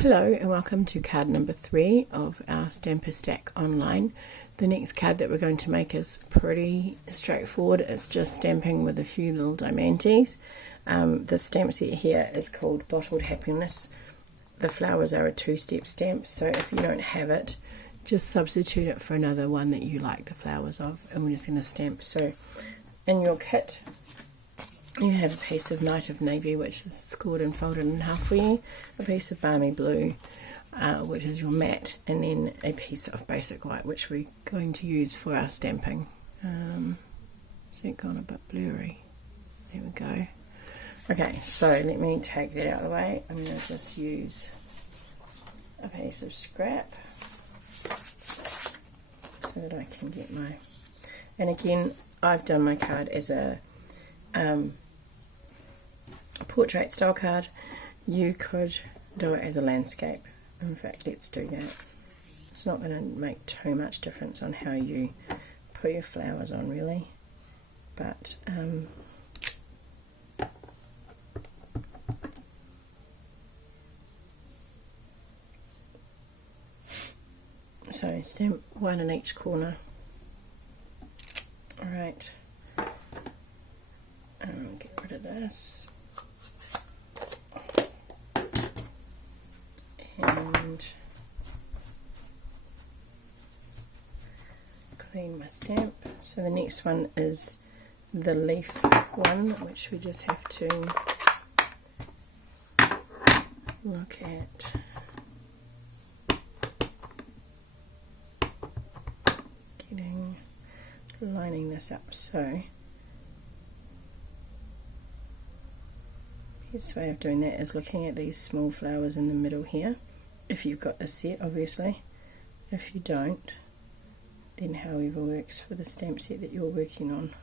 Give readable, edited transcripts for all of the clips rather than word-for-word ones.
Hello and welcome to card number 3 of our Stamper Stack online. The next card that we're going to make is pretty straightforward. It's just stamping with a few little diamantes. The stamp set here is called Bottled Happiness. The flowers are a 2-step stamp, so if you don't have it, just substitute it for another one that you like the flowers of, and we're just going to stamp. So in your kit you have a piece of Night of Navy, which is scored and folded in half for you, a piece of Balmy Blue, which is your matte, and then a piece of Basic White, which we're going to use for our stamping. Is that gone a bit blurry? There we go. Okay, so let me take that out of the way. I'm going to just use a piece of scrap so that I can get my... And again, I've done my card as a portrait style card. You could do it as a landscape. In fact, let's do that. It's not going to make too much difference on how you put your flowers on, really, but so stamp one in each corner. Alright, get rid of this and clean my stamp. So the next one is the leaf one, which we just have to look at. Lining this up. So the best way of doing that is looking at these small flowers in the middle here, if you've got a set, obviously. If you don't, then however works for the stamp set that you're working on.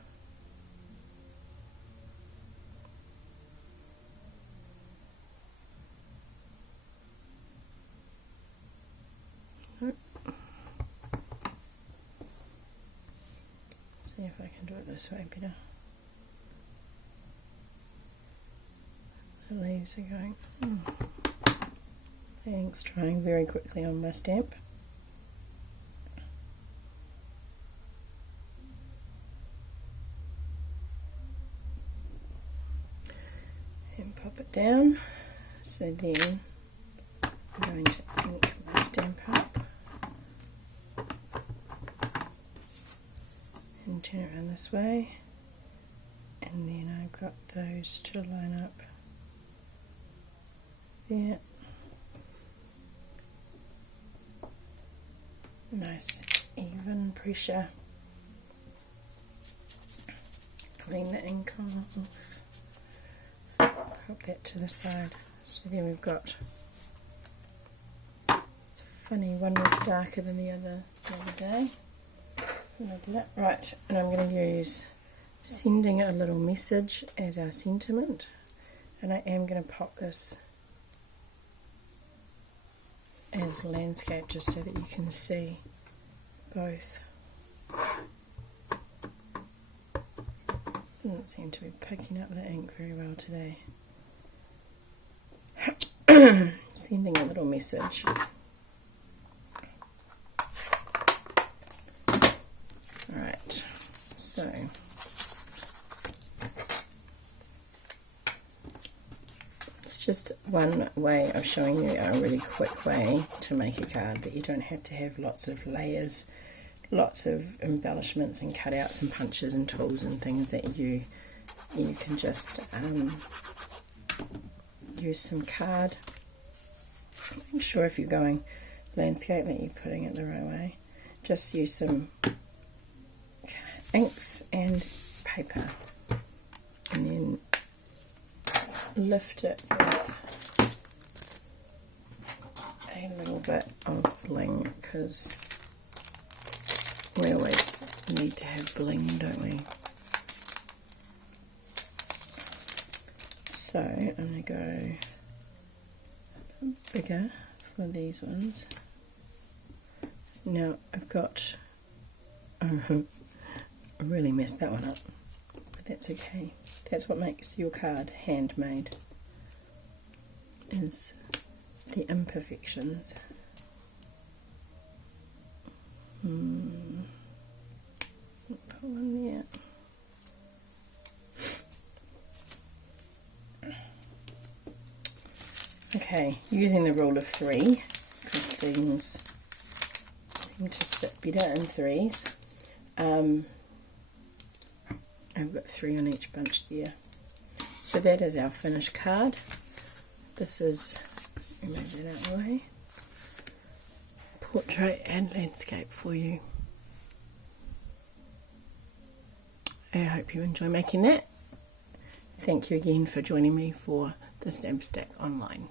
See if I can do it this way better. The leaves are going. The ink's drying very quickly on my stamp. And pop it down. So then I'm going to ink my stamp up. And turn it around this way, and then I've got those to line up there. Nice even pressure. Clean the ink off. Pop that to the side. So then we've got, it's funny, one was darker than the other day when I did it. Right, and I'm going to use Sending a Little Message as our sentiment, and I am going to pop this as landscape just so that you can see both. Doesn't seem to be picking up the ink very well today. Sending a little message. Alright, so it's just one way of showing you a really quick way to make a card that you don't have to have lots of layers, lots of embellishments and cutouts and punches and tools and things, that you can just use some card. Make sure if you're going landscape that you're putting it the right way. Just use some inks and paper, and then lift it with a little bit of bling, because we always need to have bling, don't we? So I'm going to go a bit bigger for these ones. Now I've got I really messed that one up, but that's okay. That's what makes your card handmade, is the imperfections. Put one there. Okay, using the rule of 3, because things seem to sit better in 3s. I've got 3 on each bunch there. So that is our finished card. This is, let me move that out of the way, portrait and landscape for you. I hope you enjoy making that. Thank you again for joining me for the Stampin' Stack Online.